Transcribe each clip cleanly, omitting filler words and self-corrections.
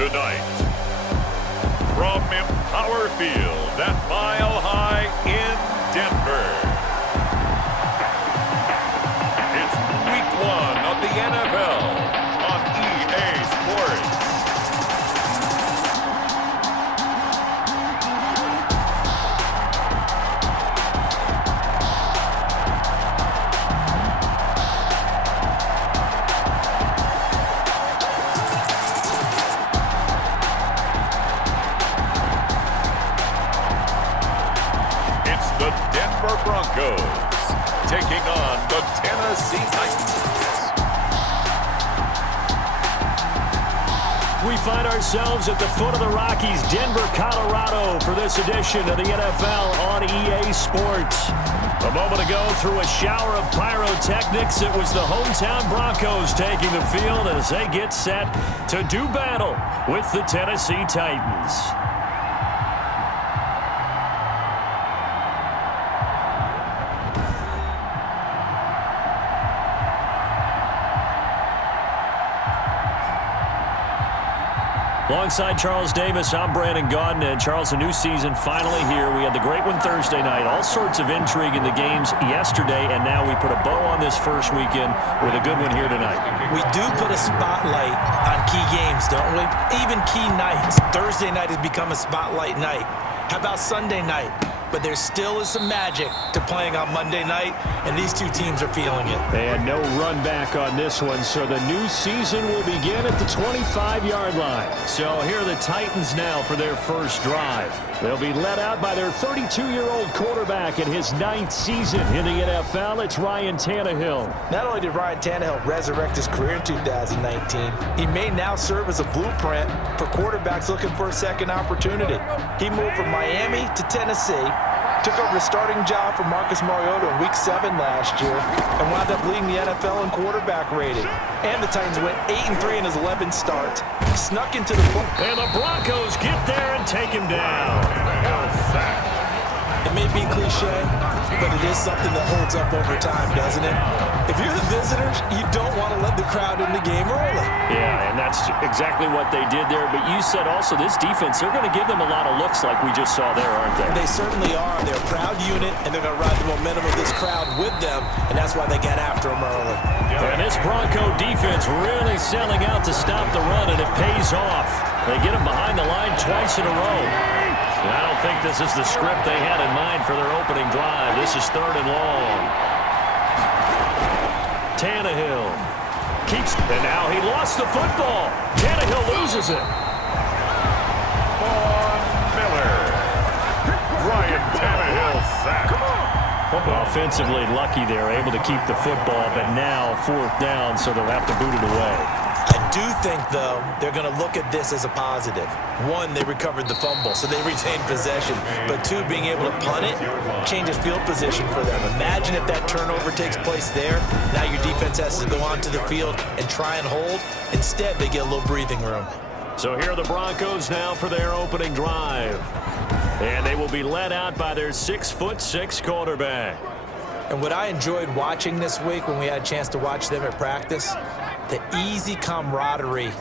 Tonight, from Empower Field at Mile High in Denver, it's Week 1 of the NFL on EA Sports. The Denver Broncos taking on the Tennessee Titans. We find ourselves at the foot of the Rockies, Denver, Colorado, for this edition of the NFL on EA Sports. A moment ago, through a shower of pyrotechnics, it was the hometown Broncos taking the field as they get set to do battle with the Tennessee Titans. Alongside Charles Davis, I'm Brandon Gaudin. And Charles, a new season finally here. We had the great one Thursday night. All sorts of intrigue in the games yesterday, and now we put a bow on this first weekend with a good one here tonight. We do put a spotlight on key games, don't we? Even key nights. Thursday night has become a spotlight night. How about Sunday night? But there still is some magic to playing on Monday night, and these two teams are feeling it. And no run back on this one, so the new season will begin at the 25-yard line. So here are the Titans now for their first drive. They'll be led out by their 32-year-old quarterback in his 9th season in the NFL. It's Ryan Tannehill. Not only did Ryan Tannehill resurrect his career in 2019, he may now serve as a blueprint for quarterbacks looking for a second opportunity. He moved from Miami to Tennessee, took over the starting job for Marcus Mariota in Week 7 last year, and wound up leading the NFL in quarterback rating. And the Titans went 8-3 in his 11 starts, snuck into the and the Broncos get there and take him down. It may be cliche, but it is something that holds up over time, doesn't it? If you're the visitors, you don't want to let the crowd in the game early. Yeah, and that's exactly what they did there. But you said also this defense, they're going to give them a lot of looks like we just saw there, aren't they? They certainly are. They're a proud unit, and they're going to ride the momentum of this crowd with them, and that's why they get after them early. And this Bronco defense really selling out to stop the run, and it pays off. They get them behind the line twice in a row. And I don't think this is the script they had in mind for their opening drive. This is 3rd and long. Tannehill keeps, and now he lost the football. Tannehill loses it. Von Miller. Ryan Tannehill sacked. Offensively lucky they're able to keep the football, but now 4th down, so they'll have to boot it away. I do think, though, they're going to look at this as a positive. 1, they recovered the fumble, so they retained possession. But 2, being able to punt it changes field position for them. Imagine if that turnover takes place there. Now your defense has to go onto the field and try and hold. Instead, they get a little breathing room. So here are the Broncos now for their opening drive. And they will be led out by their 6'6" quarterback. And what I enjoyed watching this week when we had a chance to watch them at practice, the easy camaraderie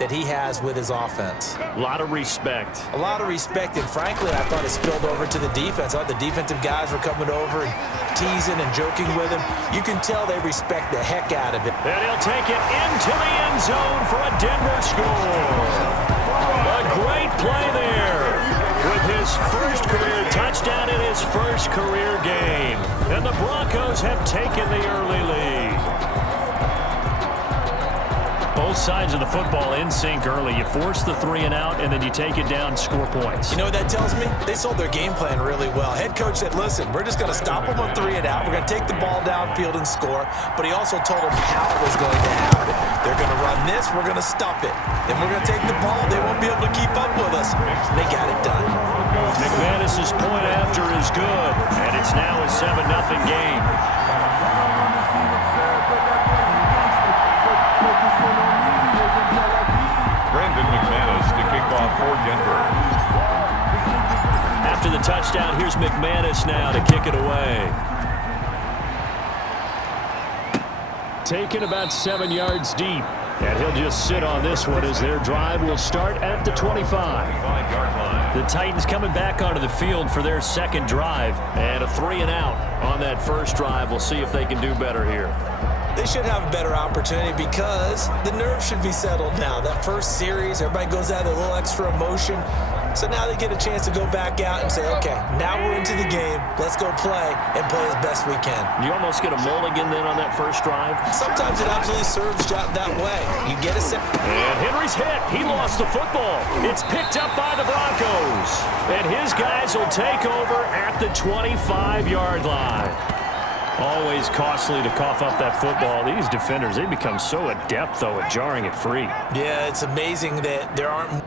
that he has with his offense. A lot of respect. A lot of respect, and frankly, I thought it spilled over to the defense. I thought the defensive guys were coming over and teasing and joking with him. You can tell they respect the heck out of it. And he'll take it into the end zone for a Denver score. A great play there with his first career touchdown in his first career game. And the Broncos have taken the early lead. Both sides of the football in sync early. You force the 3 and out, and then you take it down and score points. You know what that tells me? They sold their game plan really well. Head coach said, listen, we're just going to stop them on 3 and out. We're going to take the ball downfield and score. But he also told them how it was going to happen. They're going to run this. We're going to stop it. Then we're going to take the ball. They won't be able to keep up with us. They got it done. McManus's point after is good, and it's now a 7-0 game. McManus to kick off for Denver. After the touchdown, here's McManus now to kick it away. Taken about 7 yards deep. And he'll just sit on this one as their drive will start at the 25. The Titans coming back onto the field for their second drive. And a 3-and-out on that first drive. We'll see if they can do better here. They should have a better opportunity because the nerves should be settled now. That first series, everybody goes out with a little extra emotion. So now they get a chance to go back out and say, okay, now we're into the game. Let's go play and play as best we can. You almost get a mulligan then on that first drive. Sometimes it absolutely serves that way. You get a set. And Henry's hit. He lost the football. It's picked up by the Broncos. And his guys will take over at the 25-yard line. Always costly to cough up that football. These defenders, they become so adept, though, at jarring it free. Yeah, it's amazing that there aren't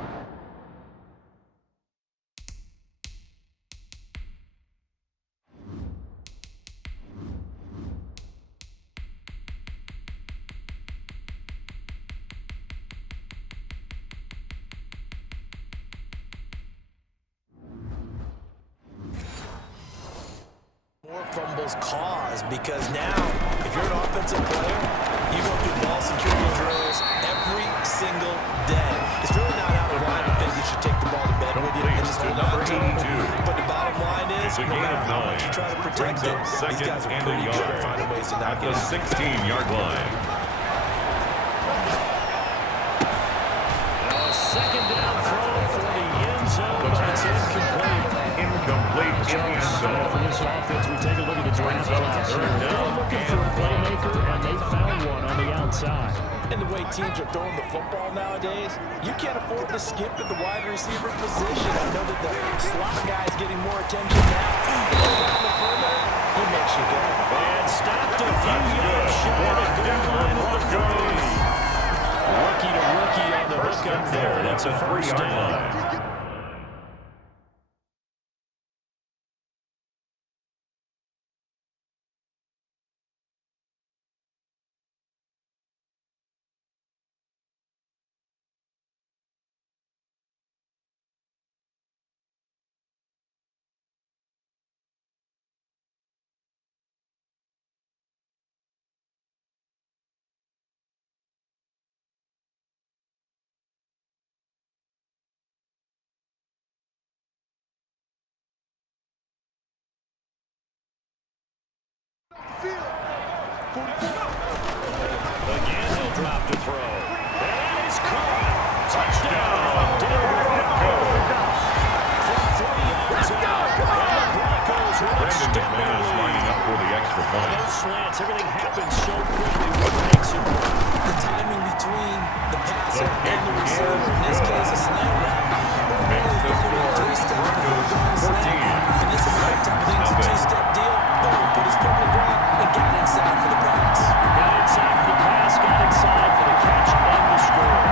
more fumbles caused, because now if you're an offensive player, you go through ball security drills every single day. It's really not out of line to think you should take the ball to bed with you and just hold on to it. But the bottom line is, no matter how much you try to protect it, these guys are pretty good at finding ways to knock it out. At the 16-yard line. A second down throw for the end zone, but it's incomplete. Incomplete in the end zone. For this offense, we take a look at the draft class. They're looking for a playmaker, and they found one on the outside. And the way teams are throwing the football nowadays, you can't afford to skip at the wide receiver position. I know that the slot guy is getting more attention now. Around the perimeter, he makes you go. And stopped a few yards shy of the goal line of the three. Rookie to rookie on the hook up there. That's a first down. Again, he'll drop to throw. And he's caught. Touchdown, Denver. From 40 yards out. And the Broncos will extend the lead. Lining up for the extra point. No slants. Everything happens so quickly. What makes it work? The timing between the passer and the receiver, in this case, a slant route. Makes the score Broncos 14. And this is right time leads a two-step deal. Boom, put his foot in the ground and got inside for the pass. Got inside for the pass, got inside for the catch and the score.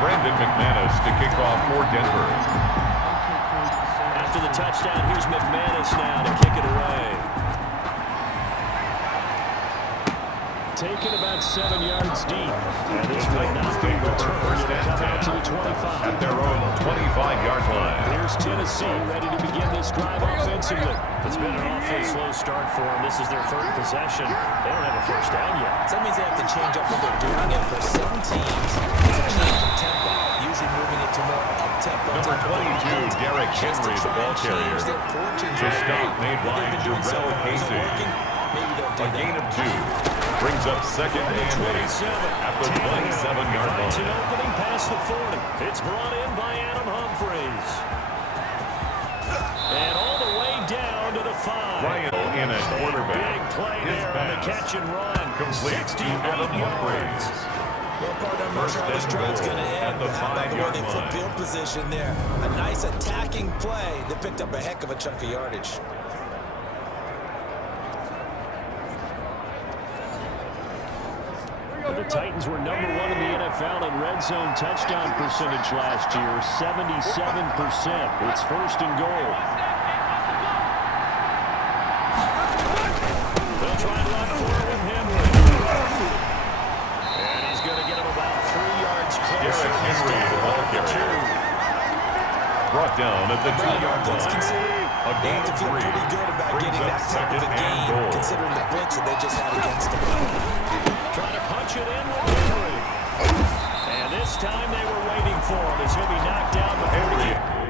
Brandon McManus to kick off for Denver. After the touchdown, here's McManus now to kick it away. Taken about 7 yards deep. And this will not be returned. It'll come out to the 25. At their own 25-yard line. Here's Tennessee ready to begin this drive offensively. It's been an awfully slow start for them. This is their third possession. They don't have a first down yet. So that means they have to change up what they're doing. And for some teams, it's a change of tempo, usually moving it to more up-tempo. Number 22, Derrick Henry, the ball carrier. The stop made by Jarrell Casey. A gain of 2. Brings up second and 8 at the 27-yard line. Finds an opening past the 40. It's brought in by Adam Humphries. And all the way down to the 5. Ryan in a quarterback. Big play there on the catch and run. Complete to Adam Humphries. Well, part I'm not sure how this drive's going to end, but how about the way they flip field position there? A nice attacking play that picked up a heck of a chunk of yardage. The Titans were number 1 in the NFL in red zone touchdown percentage last year, 77%. It's first and goal. They'll try and run for it with Henry. And he's going to get him about 3 yards closer. Derrick Henry, the ball carrier. Brought down at the 2-yard Things line. considered, A they gain have to of feel 3. pretty good about Brings getting up that type of a second and game, goal. considering the blitz that they just had against them. Trying to punch it in with Henry. And this time they were waiting for him as he'll be knocked down before he Henry.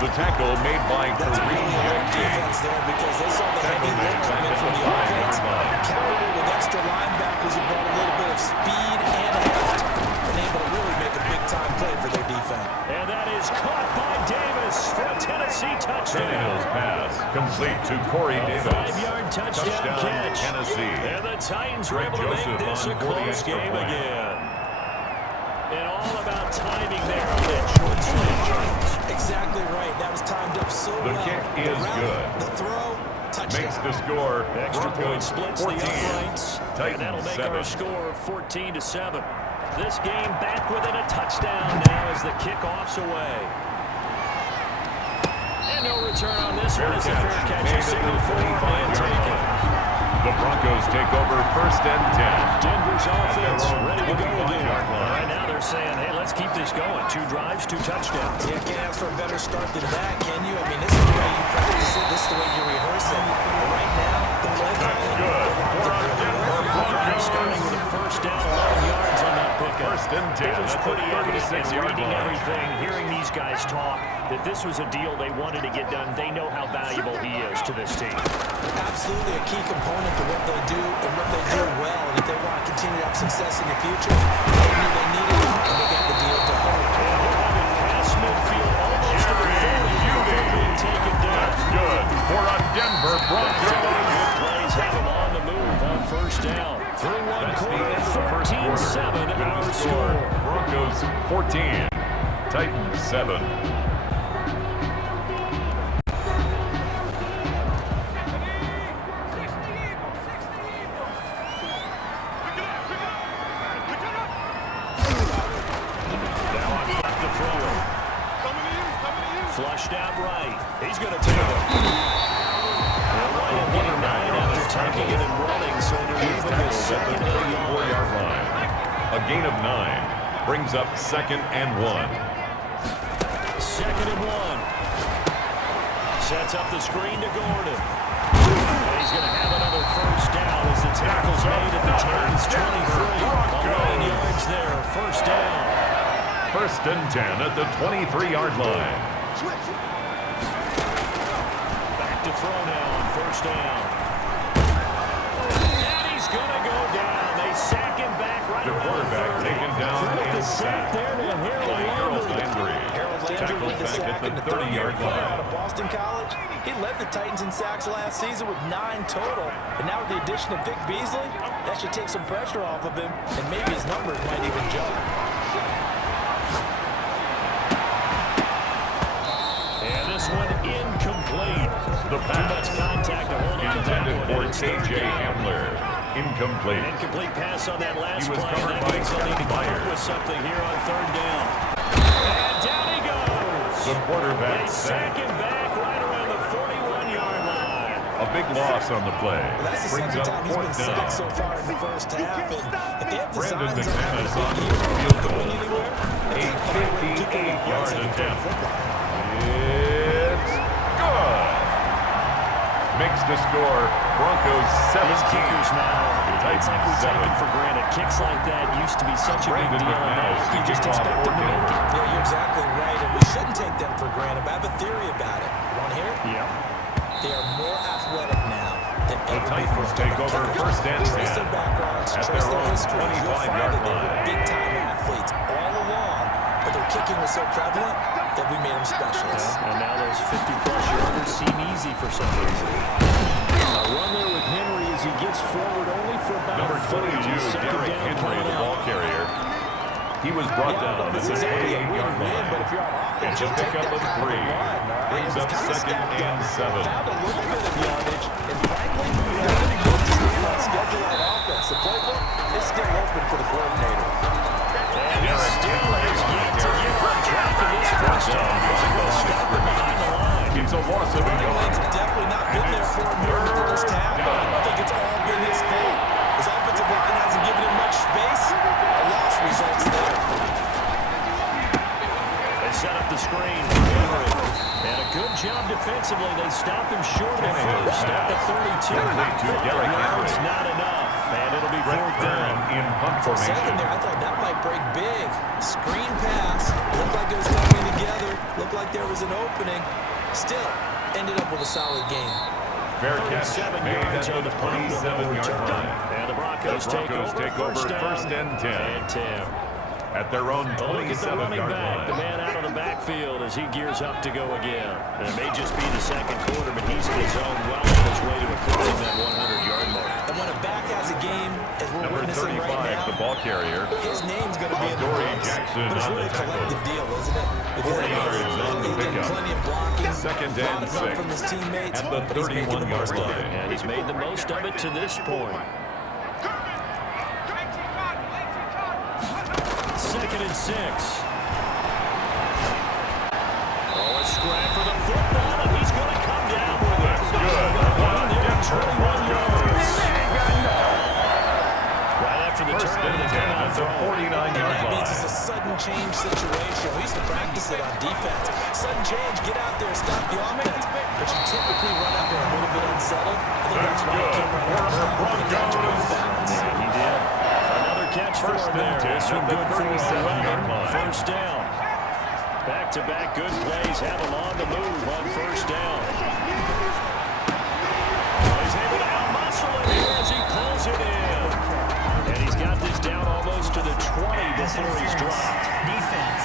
The tackle made by That's a Kareem really hard Jackson. defense there because they saw the heavy look coming from the offense, countered it with extra linebackers who brought a little bit of speed and heft, and able to really make a big-time play for their defense. And that is caught by Davis for a Tennessee touchdown. Tannehill's pass complete to Corey Davis. 5-yard touchdown catch. Tennessee. And the Titans were Greg able to Joseph make this a on 40 close extra game point. again. And all about timing there on that short slant, James. Exactly right. That was timed up so The well. kick is route, good. The throw, touchdown. Makes the score. Extra point Broncos splits 14. the uprights. Titans And that'll make 7. our score 14-7. This game back within a touchdown now as the kickoff's away. And no return on this one as the fair catch is signaled for and taken. The Broncos take over 1st and 10. Denver's offense At their own ready to go 25-yard again. line. Right now they're saying, hey, let's keep this going. 2 drives, 2 touchdowns. Yeah, can't ask for a better start than that, can you? I mean, this is the way you practice it. This is the way you rehearse it. But right now, the play That's calling, good. they're We're on Denver Broncos. Starting with a first down, 11 yards on that pickup. 1st and 10. It was That's pretty a evident in 36-yard reading line. everything, hearing these guys talk, that this was a deal they wanted to get done. They know how valuable he is to this team. absolutely a key component to what they do and what they do well. And if they want to continue to have success in the future, they knew they needed it, and they got the deal done. Past midfield, almost to the 40, before being taken down. That's good for a Denver Broncos. Good plays have him on the move on first down. Through one That's the quarter, end of the first quarter. 14-7 our The score. Broncos 14. Titans 7. Flushed out right. He's going to take it. They'll wind up getting 9 after tucking it and running, so they're leaving the second and 34-yard line. A gain of 9 brings up 2nd and 1. 2nd and 1. Sets up the screen to Gordon. And he's going to have another first down as the tackle's made at the Titans 23. 11 yards there, first down. 1st and 10 at the 23-yard line. Back to throw now on first down. And he's going to go down. They sack him back right The around quarterback 30. taken down and sacked There to Harold Landry. Landry. Harold Landry Tackled with the back sack at in the the 30-yard player out line. of Boston College. He led the Titans in sacks last season with 9 total. And now with the addition of Vic Beasley, that should take some pressure off of him, and maybe his numbers might even jump. And this one incomplete. The Too much pass contact to hold on to that intended one. for And it's third K.J. down. Hamler. An Incomplete. incomplete pass on that last He was play. covered That by means they'll need to come Myers. up with something here on third down. And down he goes. The quarterback They sack sacked. him back right around the 41-yard line. A big loss on the play. Well, that's the Brings second up time he's been 4th sacked down. so far in the first half. And if they have Brandon designs on having McManus a on big the year, field not goal. going anywhere, A that's a great way to keep them 58-yard at the attempt. football. It's good. Makes the score Broncos These 17. kickers now, it's like we take 7. them for granted. Kicks like that used to be such a big Brandon deal, and now McManus you just kicking off expect them to for make it. Yeah, you're exactly right, and we shouldn't take them for granted. But I have a theory about it. You want to hear it? Yeah. They are more athletic now than The ever Titans before. take over 1st and 10 Trace their backgrounds, at trace their their own history. You'll find 25-yard that they were line. big-time athletes all along, but their kicking was so prevalent that we made them specialists. And now those 50-plus yarders seem easy for some reason. A run there with Henry as he gets forward only for about Number 22, 30. Second Derrick down Henry, coming the up. ball carrier. He was brought Yeah, I don't know down if at it's the exactly a 28-yard win-win, but line. if you're on offense, It's a you'll take pickup that of kind of 3. a run, all right? Brings It's up kinda 2nd stacked and up. 7. Found a little bit of yardage, and frankly, you have to go to stand on schedule on offense. The playbook is still open for the coordinator. And he still has yet to get on track in this first half. He's going to stop him behind the line. It's a loss of a Running lanes yard. have definitely not been there for him here in the first half. I think it's all been his fault. His offensive line hasn't given him much space. A loss results there. They set up the screen for Henry. And a good job defensively. They stopped him short of first at the 32. Complete to Derrick Yards Henry. not enough. And it'll be Brett fourth Byrne down. in punt For a second formation. there, I thought that might break big. Screen pass. Looked like it was coming together. Looked like there was an opening. Still, ended up with a solid game. Fair catch made at the 27-yard line. And the Broncos take over first and 10. At their own 27-yard line. The man out of the backfield as he gears up to go again. And it may just be the second quarter, but he's in his zone well on his way to eclipsing that 100-yard mark. And when a back has a game, as we're Number witnessing 35, right now, the ball carrier. his name's going to be in the Dory books. Jackson But it's on really the a collective deal, isn't it? Because 40 yards on the he's getting pickup. plenty of blocking. Second a lot and of help 6 from his teammates, at the but he's making the 31-yard most of it. line. And he's made the most of it to this point. Second and 6. Oh, a scrap for the football, and he's going to come down with it. Good. 21 yards. Right after the First turn, and 10 at the 49-yard And that means line. it's a sudden change situation. We used to practice it on defense. Sudden change, get out there, stop the offense. But you typically run out there a little bit unsettled. I think that's why he came right out and got you off balance. Yeah, he did. Another catch for First him and there. 10 This one at the good for 37-yard 11. line. First down. Back-to-back good plays. Have him on the move on first down. He's able to out-muscle it here as he pulls it in. And he's got this down almost to the 20 before he's dropped. Defense.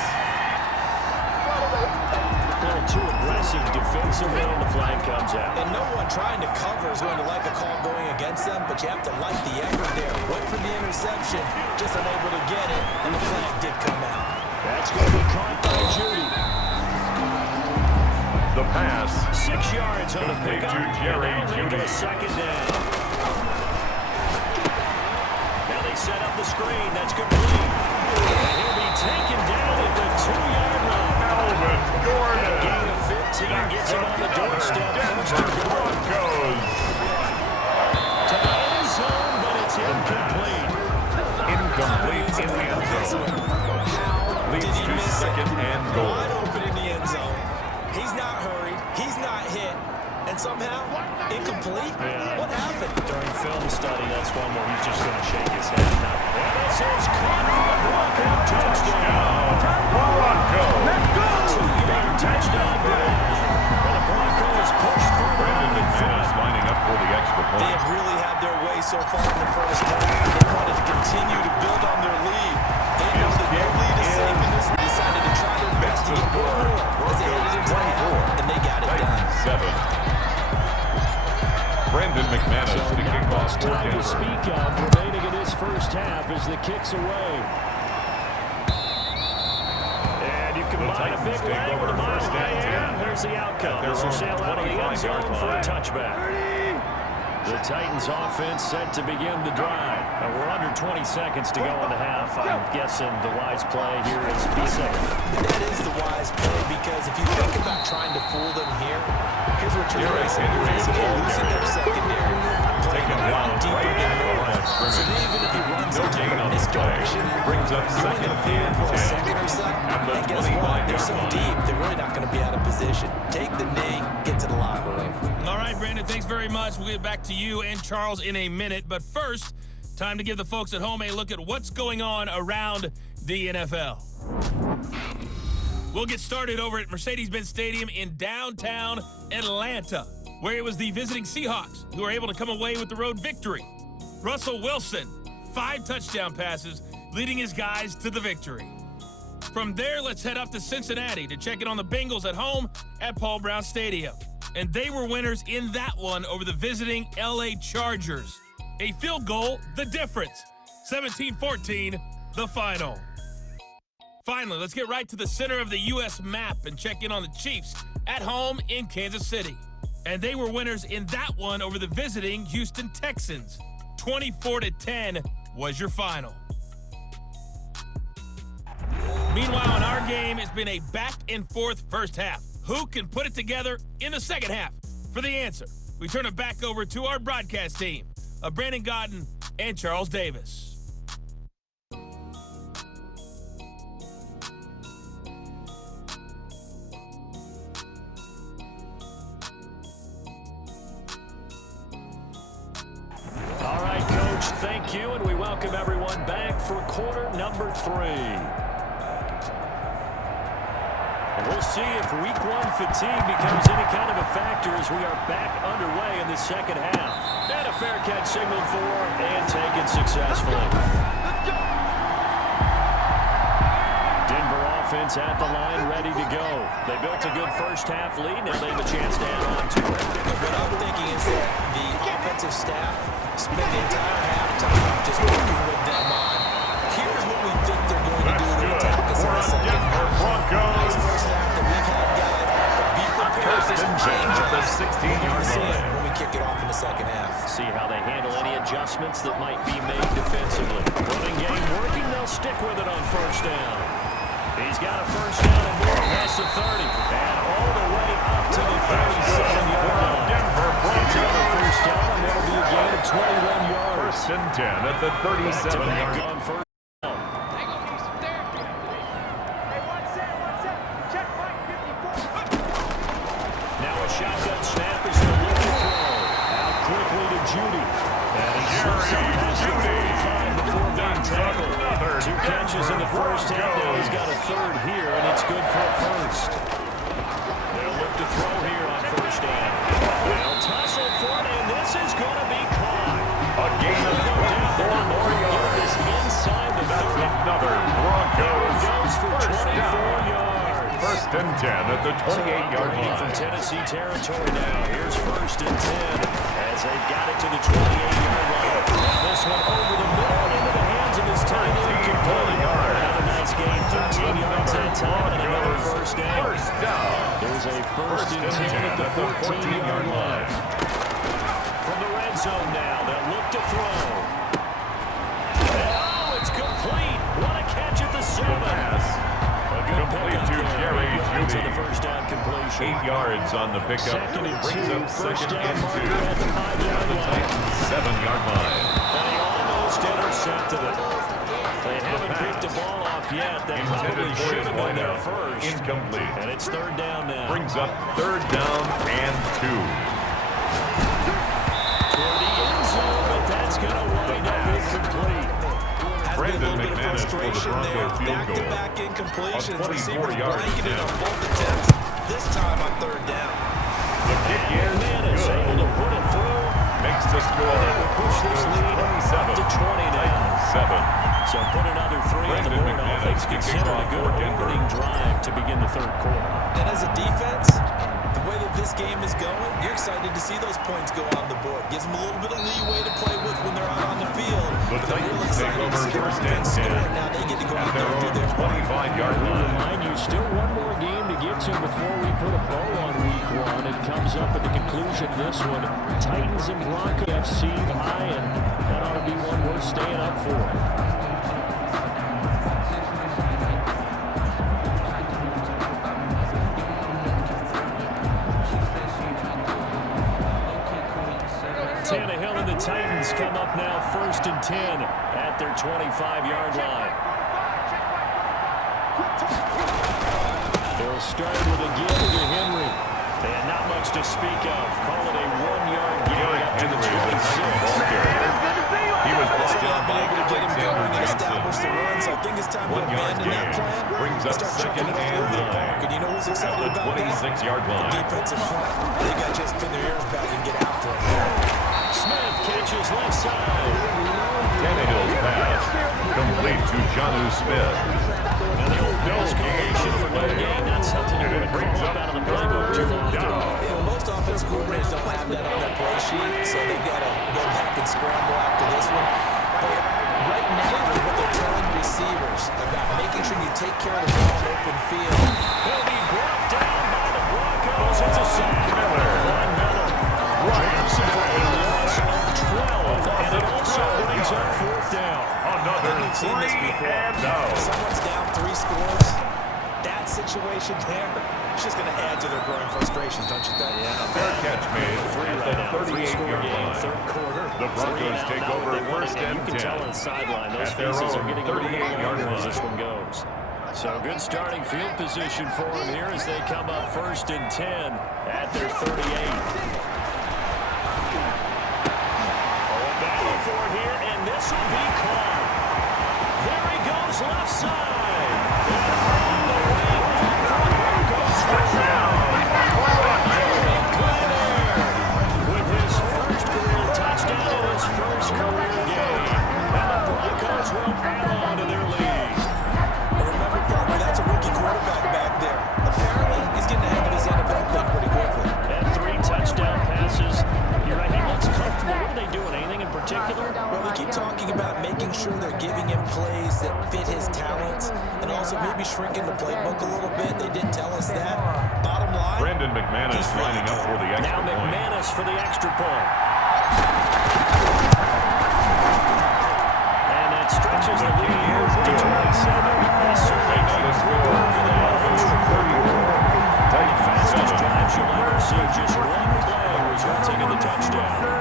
A little too aggressive defensively, and the flag comes out. And no one trying to cover is going to like a call going against them, but you have to like the effort there. Went for the interception, just unable to get it, and the flag did come out. That's going to be caught by Judy. The pass 6 yards on the complete pickup. to Jerry And that'll make Judy. it a second down. Now they set up the screen. That's complete. And he'll be taken down at the 2-yard line. Melvin Gordon. Gain of 15 gets him on the doorstep. First and Denver goal. Broncos. To the end zone, but it's incomplete. Incomplete in the end zone. Leads Did he to miss second it? and goal. Wide open in the end zone. He's not hurried. He's not hit. And somehow, incomplete? Yeah. What happened? During film study, that's one where he's just going to shake his head. And this is caught for a Bronco touchdown. Broncos. 2-yard touchdown grab. And the Broncos push further on in front. Lining up for the extra They point. have really had their way so far in the first half. They wanted to continue to build on their lead. They know that their lead is safe in this. They decided to try their best to get more as they headed into the half, and they got it done. 7. Brandon McManus So to not kick much off for time to Denver. speak of remaining in this first half as the kick's away. And you combine a big Titans take leg over with a mile first and 10. Here's the outcome. At their This will own sail out of the end 25-yard zone for a line. touchback. The Titans offense set to begin the drive. And we're under 20 seconds to go in the half. I'm guessing the wise play here is be safe. That is the wise play because if you think about trying to fool them here, here's what you're Derrick facing. You're Henry, facing the a ball losing their carrier. secondary, playing Taken a down lot deeper right than at the normal. line of So scrimmage. even if he runs No into gain in on this the play. direction, Brings up you're second going to field and for a 10. second or so. At the And guess what? 25-yard They're so line. deep, they're really not going to be out of position. Take the knee, get to the locker room. All right, Brandon, thanks very much. We'll get back to you and Charles in a minute. But first, time to give the folks at home a look at what's going on around the NFL. We'll get started over at Mercedes-Benz Stadium in downtown Atlanta, where it was the visiting Seahawks who were able to come away with the road victory. Russell Wilson, 5 touchdown passes, leading his guys to the victory. From there, let's head up to Cincinnati to check in on the Bengals at home at Paul Brown Stadium. And they were winners in that one over the visiting LA Chargers. A field goal, the difference. 17-14, the final. Finally, let's get right to the center of the U.S. map and check in on the Chiefs at home in Kansas City. And they were winners in that one over the visiting Houston Texans. 24-10 was your final. Meanwhile, in our game, it's been a back-and-forth first half. Who can put it together in the second half? For the answer, we turn it back over to our broadcast team of Brandon Godden and Charles Davis. All right, Coach, thank you, and we welcome welcome everyone back for quarter number 3. And we'll see if week 1 fatigue becomes any kind of a factor as we are back underway in the second half. And a fair catch signaled for and taken successfully. Denver offense at the line, ready to go. They built a good first half lead. Now they have a chance to add on to it. What I'm thinking is that the offensive staff spent the entire halftime just working with them on, here's what we think they're going to do to attack us in the second half. Nice first half that we've had, guys, but be prepared for some change at the 16-yard line when we kick it off in the second half. See how they handle any adjustments that might be made defensively. Running game working, they'll stick with it on first down. He's got a first down and more past the 30, and all the way up to the 37-yard line. Denver Another first down, and that'll be a gain of 21 yards. First and 10 at the 37-yard line. On first down. Now a shotgun snap is the look to throw. Out quickly to Judy. And he slips up past the 45 before being tackled. 2 catches in the first half. Now he's got a third here, and it's good for a first. They'll look to throw here on first down. They'll tussle for it, and this is going to be caught. A gain of 4 more yards. Inside the 30. Another Broncos Goes for 24 yards. First and 10 at the 28-yard line. From Tennessee territory now. Here's first and 10 as they've got it to the 28-yard line. And this one over the middle into the hands of his tight end. Another nice gain, 13 yards that time, and another first down. There's a first and 10 at the 14-yard line. From the red zone now, they'll look to throw. Oh, it's complete. What a catch at the 7. Complete to Jerry To the Judy. first down completion. 8 yards on the pickup. Second and Brings 2. up First second down and 2 marker at the 5-yard line. 7-yard line. And he almost intercepted it. They haven't picked the ball off yet. That probably Intended for should his have been there wideout. first. Incomplete. And it's third down now. Brings up third down and 2. Toward the end zone, but that's going to wind up incomplete. Brandon McManus for the Broncos field goal. Back-to-back incompletions. On 24 Receivers yards blanketed now. on both attempts. This time on third down. The kick is McManus able to put it through. Makes the score. Push this lead up to 20 now. 7. So put another 3 on the Brandon board. McManus Offense kicking considered a off good for Denver. opening drive to begin the third quarter. And as a defense, the way that this game is going, you're excited to see those points go on the board. Gives them a little bit of leeway to play with when they're out on the field. The But they're real Titans take excited to over see their first and offense 10. score. Now they get to go At out their there and do own their part. 25-yard line. Mind you, still one more game to get to before we put a bow on week 1. It comes up at the conclusion of this one. Titans and Broncos FC high, and that ought to be one worth staying up for. Tannehill and the Titans come up now first and 10 at their 25-yard line. They'll start with a give to Henry. And not much to speak of. Call it a 1-yard gain up to the 26. He was brought down by Able to get him going and establish the Johnson. run. So I think it's time to 1-yard abandon that gain. plan Brings and up start second chucking it all and over the 9. park. And you know who's At excited the about that? 26-yard The line. defensive front. They got to just pin their ears back and get after him. Smith catches left side. Tannehill's pass. Complete to Jonnu Smith. And the old Bills completion for no gain. That's something you're going to Brings call up up out of the playbook too often. Most offensive coordinators don't have that on their play sheet, so they've got to go back and scramble after this one. But right now, what they're telling receivers about making sure you take care of the ball in open field. He'll be brought down by the Broncos. It's a sack. Von Miller drops it for a loss of 12, and it also brings up fourth down. Another We've seen this 3 before. and out. Someone's down 3 scores. That situation there, it's just going to add to their growing frustrations, don't you think? Fair catch made at the 38-yard Game, line. third quarter. The Broncos take over first and You can 10. tell on the sideline, those At their faces are own getting a little bit 38-yard longer as line. this one goes. So good starting field position for them here as they come up first and 10 at their 38. Battle for it here, and this will be caught. goes left side. And around the way back for the Broncos. With his first career touchdown and his first career game. And the Broncos will add on to their lead. And remember, partner, that's a rookie quarterback back there. Apparently, he's getting the hang of his NFL thing pretty quickly. And 3 touchdown passes. You're right, he looks comfortable. What are they doing? Anything in particular? Well, they keep talking about making sure they're giving him plays that fit his talents and also maybe shrinking the playbook a little bit. They did tell us that. Bottom line, Brandon McManus lining up for the extra now point. McManus for the extra point. And that stretches the lead to 27. They certainly got a score for the fastest drives you'll ever see. Just one play resulting in the touchdown.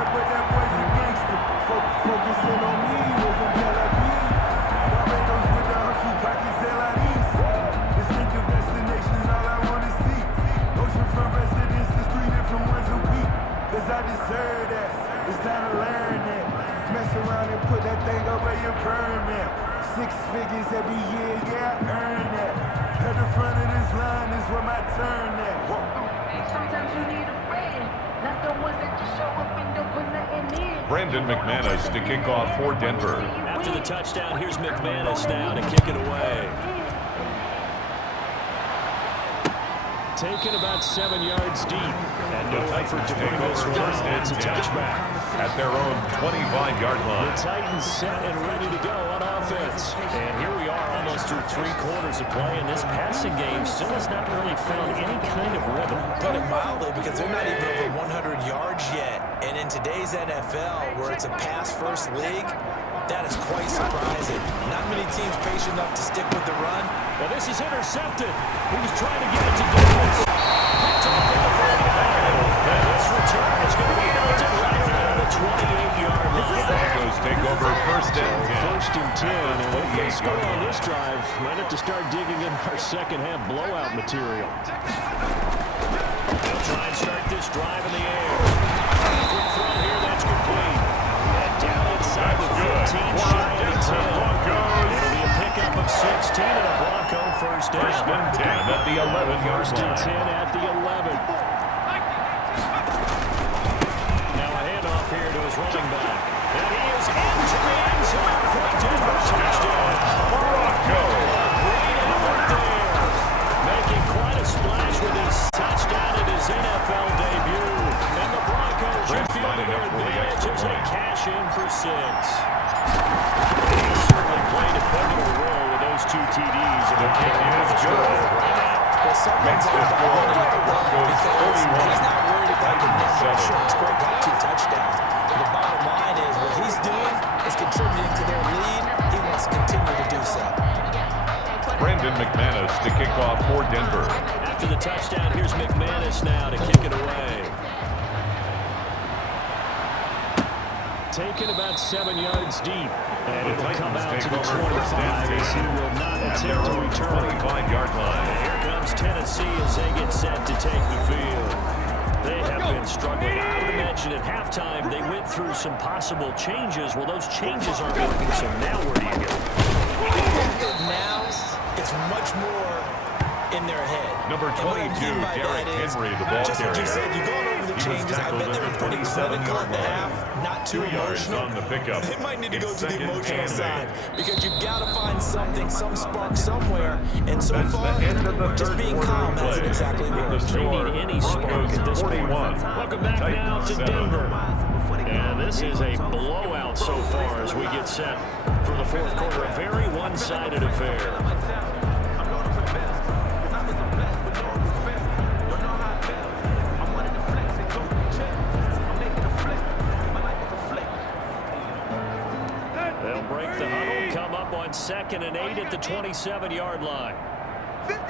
Six figures every year, yeah, I earn that. At the front of this line is where my turn at. Sometimes you need a friend, not the ones that just show up and don't put nothing in. Brandon McManus to kick off for Denver. After the touchdown, here's McManus now to kick it away. Taken about 7 yards deep. And no effort to bring this one out. It's a touchback. At their own 25-yard line. The Titans set and ready to go on offense. And here we are almost through 3 quarters of play, and this passing game still has not really found any kind of rhythm. put it mildly, because they're not even over 100 yards yet. And in today's NFL, where it's a pass-first league, that is quite surprising. Not many teams patient enough to stick with the run. Well, this is intercepted. He was trying to get it to Davis. Picked off at the 39. And this return is going to be mounted right around the 28-yard line. Broncos take over first and 10. First and 10. And if they score on this drive, might have to start digging in our second-half blowout material. They'll try and start this drive in the air. Quick throw here, that's complete. And down inside the 15, shy of 10. It'll be a pickup of 16 and a Bronco first down. First and 10 at the 11-yard First and 10 line. at the 11. Now a handoff here to his running back. And he is into the end zone for a Denver touchdown. Broncos. Great effort there. Making quite a splash with his touchdown in his NFL debut. And the Broncos reveal their advantage as they cash in for 6. He certainly played a pivotal role with those 2 TDs. And the kick is good. Well, someone's all about running that rock because he's not worried about the number of shirts. Greg got 2 touchdowns. The bottom line is what he's doing is contributing to their lead. He wants to continue to do so. Brandon McManus to kick off for Denver. After the touchdown, here's McManus now to kick it away. Taken about 7 yards deep. And it'll come out to the 25 as he will not attempt to return. 25-yard line. And here comes Tennessee as they get set to take the field. They have been struggling. I would imagine at halftime they went through some possible changes. Well, those changes aren't working, so now where do you go? I think that now it's much more in their head. Number 22, Derrick Henry, the ball just what you carrier. said, you go over the He was changes. I tackled bet they at were the pretty 27-yard clinical at the line. half, not too 2 yards emotional. on the pickup. They might need to go It's to the second emotional and side 8. because you've got to find something, some spark somewhere. And so That's far, the end of the just third being quarter calm of hasn't play. exactly With the worked. They score, need any spark Broncos at this point. 41. Welcome back now to Titans 7. Denver. And this is a blowout so far as we get set for the fourth quarter. A very one-sided affair. They'll break the huddle, come up on 2nd and 8 at the 27-yard line. From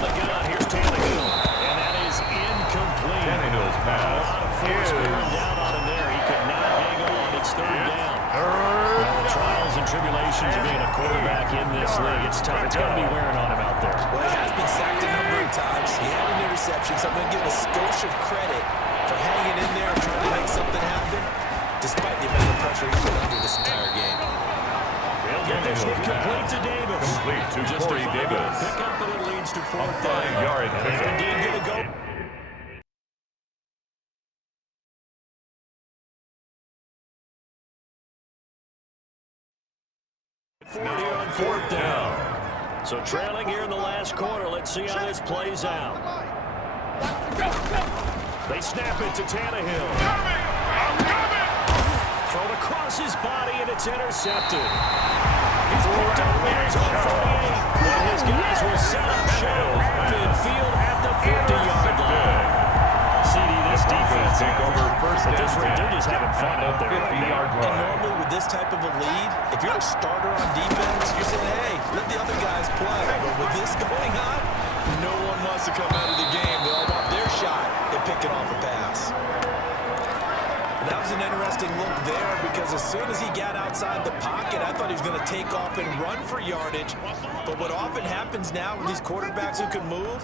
the gun, here's Tannehill. And that is incomplete. Tannehill's A pass lot of force bearing down on him there. He could not hang on. It's 3rd down. Well, the trials and tribulations of being a quarterback in this league, it's tough. It's got to be wearing on him out there. Well, he has been sacked a number of times. He had an interception, so I'm going to give a skosh of credit for hanging in there and trying to make something happen, despite the amount of pressure he's been under this entire game. And this one complete to Davis. Complete to Just Corey a Davis. Pick up, and it leads to A 4th down. 5-yard And they're indeed going to go. Now On 4th down. So trailing here in the last quarter. Let's see how this plays out. They snap it to Tannehill. Thrown across his body, and it's intercepted. He's picked up near his own 48. And his guys will set up shop midfield at the 50-yard line. CD, this defense. Take over first At this and rate, 10. they're just having fun out there right now. 50-yard And line. normally with this type of a lead, if you're a starter on defense, you're saying, hey, let the other guys play. But with this going on, no one wants to come out of the game. They all want their shot at picking off a pass. That was an interesting look there because as soon as he got outside the pocket, I thought he was going to take off and run for yardage. But what often happens now with these quarterbacks who can move,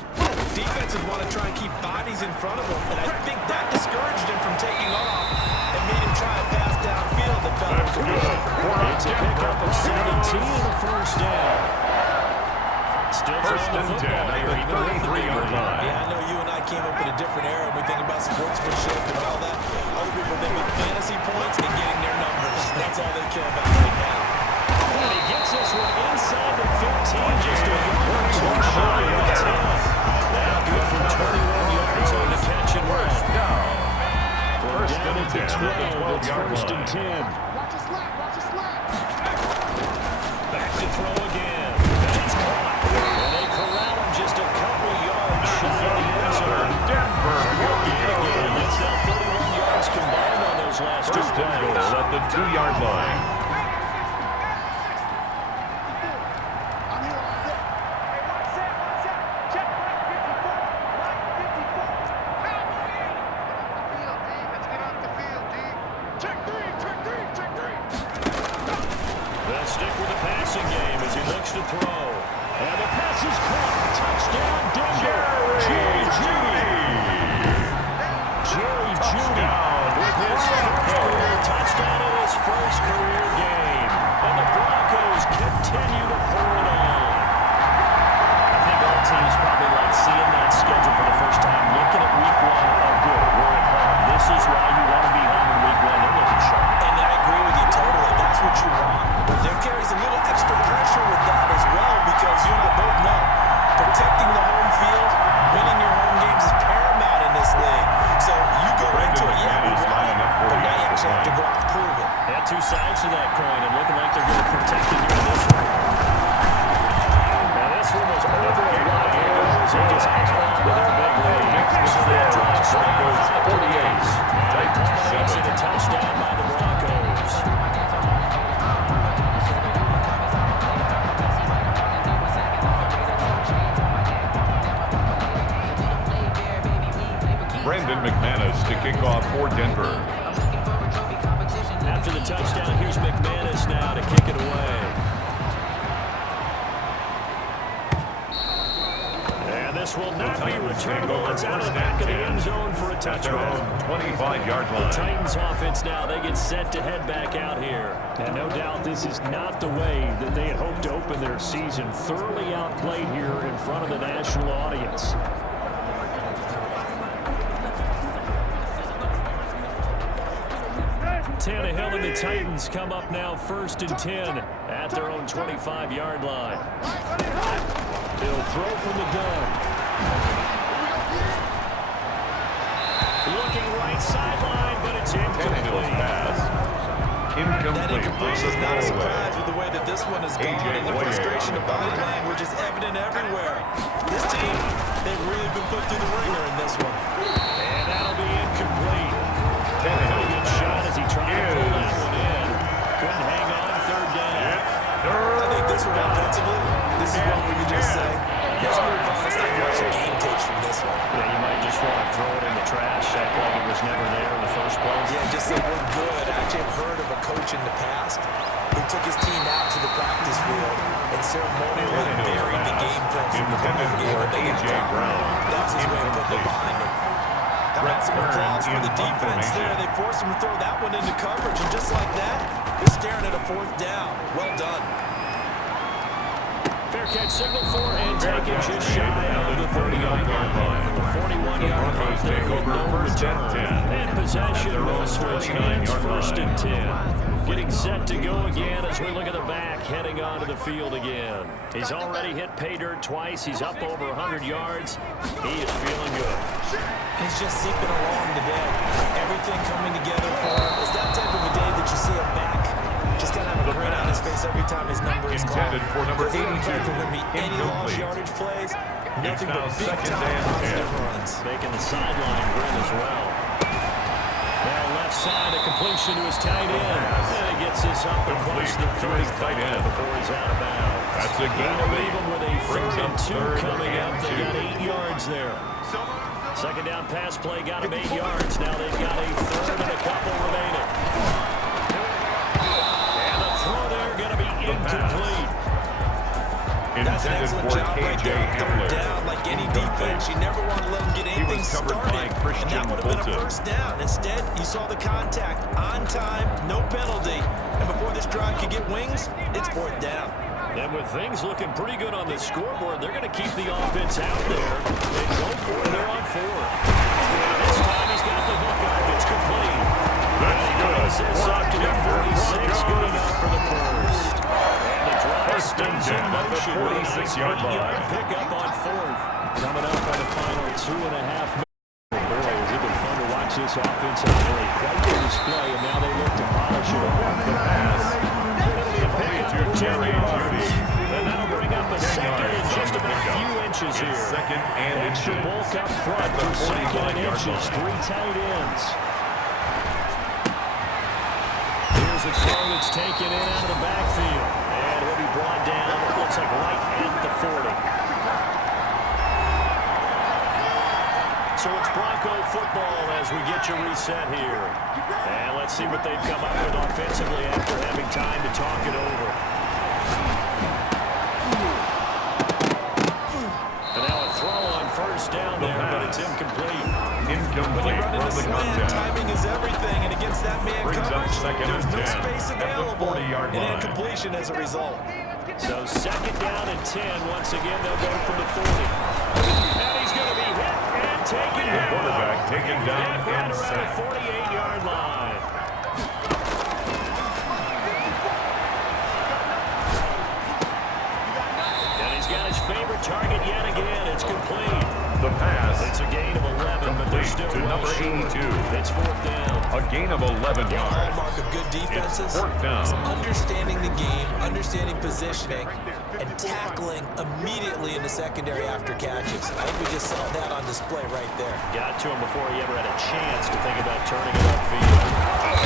defenses want to try and keep bodies in front of them. And I think that discouraged him from taking off and made him try a pass downfield that fell That's good. It's a pickup of 17 and a first down. Still First throwing and the 10 football at here, the even with the 33-yard big line. Yeah, I know you and I came up in a different era when we think about sportsmanship and all that. Other people think about fantasy points and getting their numbers. That's all they care about right now. And he gets this one inside the 15, just a yard or two shy of the 10. Now good for 21 yards on the catch and run. First Down and at the 10 at the 12, it's 12-yard first line. and 10. Back to throw again. And it's caught. And they corral him just a couple yards shy of the end zone. Denver Again, that's now 31 yards combined on those last two First and goal plays. at the 2-yard line. They'll stick with the passing game as he looks to throw. And the pass is caught. Touchdown, Denver. Jerry Jeudy. Jerry Jeudy with his first career touchdown in his first career game. And the Broncos continue to pour it on. I think all teams probably like seeing that schedule for the first time, looking at week 1. Oh, good, we're at home. This is why you want to be home in week 1. They're looking sharp. And I agree with you totally. That's what you want. But there carries a little extra pressure with that as well because you and I both know protecting the home field, winning your home games is paramount in this league. So you go into it, yeah, we won it, but now you actually have to go out and prove it. Had two sides to that coin and looking like they're going to protect it here in this one. Now this one was over a lot of yards. They just hang on to their big lead. So that drive Broncos 48. culminates in a touchdown by the Broncos. Brandon McManus to kick off for Denver. After the touchdown, here's McManus now to kick it away. And this will not be returnable. It's out of the back of the end zone for a At their touchdown. own 25-yard The line. Titans offense now, they get set to head back out here. And no doubt this is not the way that they had hoped to open their season. Thoroughly outplayed here in front of the national audience. Tannehill and the Titans come up now 1st and 10 at their own 25-yard line. He'll throw from the gun. Looking right sideline, but it's Tannehill's incomplete. pass. That Incomplete. incompletion is not a surprise with the way that this one has gone. A.J. And the Boyer frustration on of the body cover. language is evident everywhere. This team, they've really been put through the ringer in this one. And that'll be incomplete. Pretty Tannehill. good shot as he tried to pull that one in. Couldn't hang on 3rd down. I think this one offensively, this is one where you just say, let's move on. Let's not watch the game tapes from this one. Yeah, you might just want to throw it in the trash, act like it was never there in the first place. Yeah, just say we're good. I actually have heard of a coach in the past who took his team out to the practice field and ceremonially buried the game film from the Intended prior game. for and they A.J. got it. Brown. That's his way of putting it behind him. How about some applause for the defense there? They forced him to throw that one into coverage, and just like that, you're staring at a 4th down. Well done. Fair catch signal for and taken just shy of the 30-yard line. 41-yard Broncos take over first and 10. And possession will switch hands, first and 10. Getting set to go again as we look at the back, heading onto the field again. He's already hit pay dirt twice. He's up over 100 yards. He is feeling good. He's just zipping along today. Everything coming together for him. It's that type of a day that you see him back. Just kind of have a grin on his face every time his number is called. Intended for number 82. There going to be any lost yardage plays. Nothing but big-time positive runs. Making the sideline grin as well. Now left side, a completion to his tight end. And he gets this up across the 35 before he's out of bounds. That's a gain of 8. Leave him with a third and 2 coming up. They got 8 yards there. Second down pass play got him 8 yards. Now they've got a third and a couple remaining. And the throw there going to be incomplete. That's an Intended excellent for job right there. KJ Third Hamler. down, like any defense, you never want to let him get anything covered started. by Christian And that would have been a Fulton. first down. Instead, you saw the contact on time, no penalty. And before this drive could get wings, it's fourth down. And with things looking pretty good on the scoreboard, they're going to keep the offense out there. They go for it. They're on 4. This time he's got the hook up. It's complete. That's good. This up to the 46. Good enough for the first. And the drive First and stays in 10 at the motion with a nice 46-yard line. 8-yard pickup on 4th. Coming up on the final 2.5 minutes. Boy, has it been fun to watch this offense operate. Quite the display, and now they look to polish it off. The pass. To Jerry Judy. And that'll bring up a second and just about a few inches here. Second and Extra inches. bulk up front At the for second and 49-yard inches. line. 3 tight ends. Here's a throw that's taken in out of the backfield. And he'll be brought down, it looks like right at the 40. So it's Bronco football as we get you reset here. And let's see what they've come up with offensively after having time to talk it over. And now a throw on first down there, but it's incomplete. When Incomplete you run from into the slant, contact. timing is everything. And against that man Brings up coverage, second there's and no 10 space at the available. 40-yard And line. incompletion as a result. So second down and 10. Once again, they'll go for the 40. And he's going to be hit and taken The down. quarterback taken down And right and around the sacked. 48-yard line. And he's got his favorite target yet again. It's complete. The pass. It's a gain of 11, but they're Complete still to well number short. 82. It's fourth down. A gain of 11 The yards. hallmark of good defenses It's fourth down. is understanding the game, understanding positioning, and tackling immediately in the secondary after catches. I think we just saw that on display right there. Got to him before he ever had a chance to think about turning it upfield.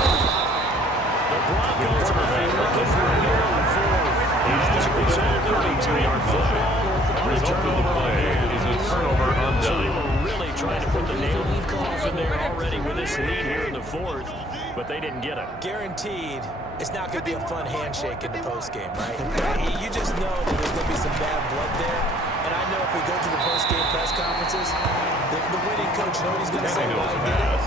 The Broncos are looking for a hero in fourth. As a result, 32-yard football. Result of the play is a turnover on So they down. were really trying to put the nail in the coffin there already with this lead here in the fourth, but they didn't get it. Guaranteed, it's not going to be a fun handshake in the postgame, right? You just know that there's going to be some bad blood there. And I know if we go to the postgame press conferences, the winning coach knows he's going to say, Daniels why he did it. pass.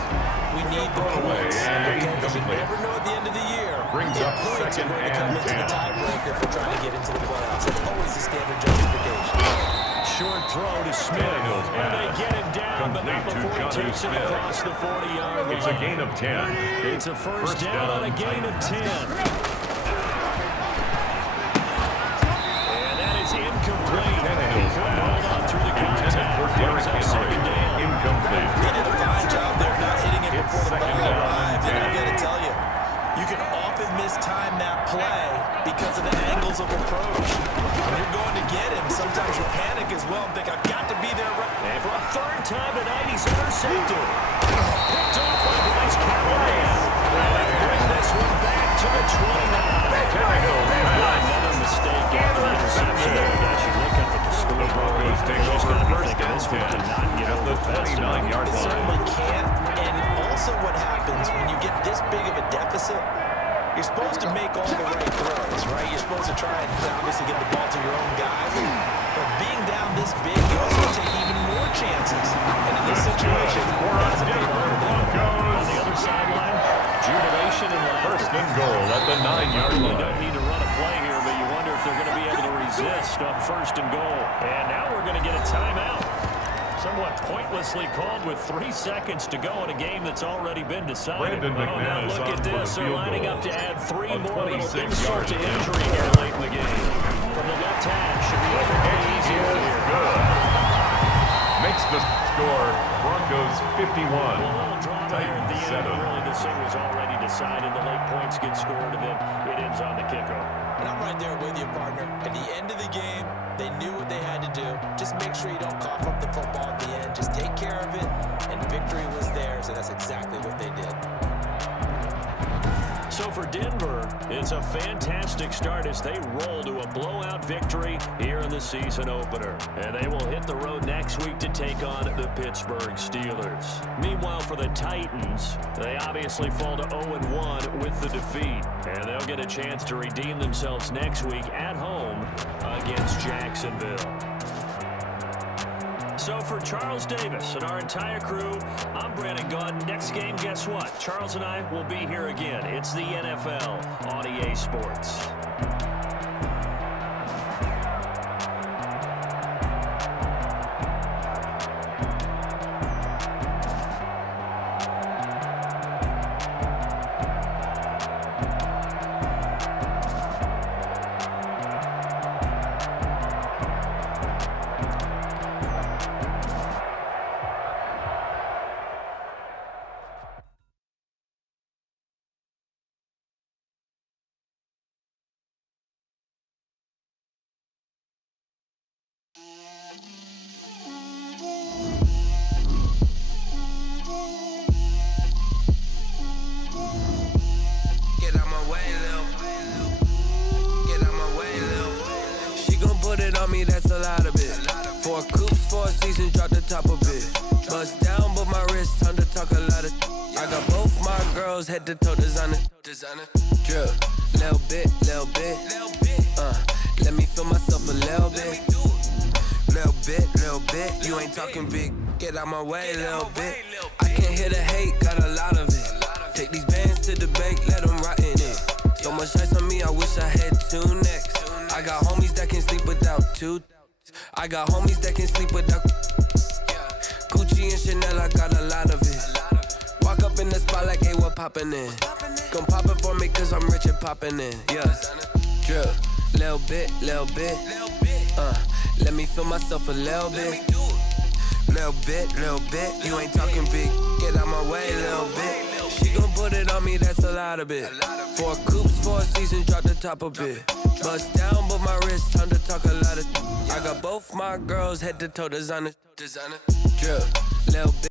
We need the Thrown away points. and Okay, because you incomplete. never know at the end of the year. Brings if up points are second going to come and into the 10. tiebreaker for trying to get into the playoffs. It's always the standard justification. Short throw to Smith. Daniels And they pass. get him down, but not Complete to before he Johnny takes it Smith. across the 40-yard line. It's a gain of 10. It's a first down on a gain of 10. And that is incomplete. Daniels Couldn't hold on through the Intended contact. for Brings Derrick up second Henry. down. Incomplete. He did a fine job there not hitting it It's before the second ball down and arrived. And I'm 10. going to tell you, you can often mistime that play because of the angles of approach. When you're going to get him, sometimes you panic as well and think, I've got to be there right. And for a third time tonight, he's intercepted. Picked off by Bryce Callahan. And they bring this one back to the 29. Another mistake after the interception there. Guys, you look up at the scoreboard. Broncos take You're just over gonna be first thinking and this one 10 cannot get at over the fast enough. 29-yard It line. certainly can't. And also what happens when you get this big of a deficit, you're supposed to make all the right throws, right? You're supposed to try and obviously get the ball to your own guys. But being down this big, you also take even more chances. And in this situation, it hasn't paid off for them. On the other sideline, jubilation and laughter. First and goal at the 9-yard You line. don't need to run a play here, but you wonder if they're going to be able to resist on 1st and goal. And now we're going to get a timeout. Somewhat pointlessly called with 3 seconds to go in a game that's already been decided. Brandon McManus now look on at for the this. They're field lining goal. up to add 3 A more little 26-yard insult to attempt. injury here late in the game. From the left hash, should be a fairly easy one here. Good. Makes the score Broncos 51. A little drama here at the end. 7. Really, this thing was already decided. The late points get scored, and then it ends on the kickoff. And I'm right there with you, partner. At the end of the game, they knew what they had to do. Just make sure you don't cough up the football at the end. Just take care of it, and victory was theirs, and that's exactly what they did. So for Denver, it's a fantastic start as they roll to a blowout victory here in the season opener. And they will hit the road next week to take on the Pittsburgh Steelers. Meanwhile, for the Titans, they obviously fall to 0-1 with the defeat. And they'll get a chance to redeem themselves next week at home against Jacksonville. So for Charles Davis and our entire crew, I'm Brandon Gaudin. Next game, guess what? Charles and I will be here again. It's the NFL on EA Sports. That's a lot of it. 4 coops, 4 seasons, drop the top of it. Bust down, but my wrist, time to talk a lot of. I got both my girls head to toe designer. Drip, little bit. Let me feel myself a little bit. Little bit. You ain't talking big. Get out my way, little bit. I can't hear the hate, got a lot of it. Take these bands to the bank, let them rot in it. So much ice on me, I wish I had 2 necks. I got homies that can sleep without 2. I got homies that can sleep without Gucci and Chanel, I got a lot of it. Walk up in the spot like, hey, what poppin' in? Gon' pop it for me cause I'm rich and poppin' in. Yeah, drip, little bit. Let me feel myself a little bit. Little bit. You ain't talking big. Get out my way, little bit. She gon' put it on me, that's a lot of it. 4 coops, 4 seasons, drop the top a bit. Bust down, but my wrist, time to talk a lot of. I got both my girls head to toe designer. Drip, little bit.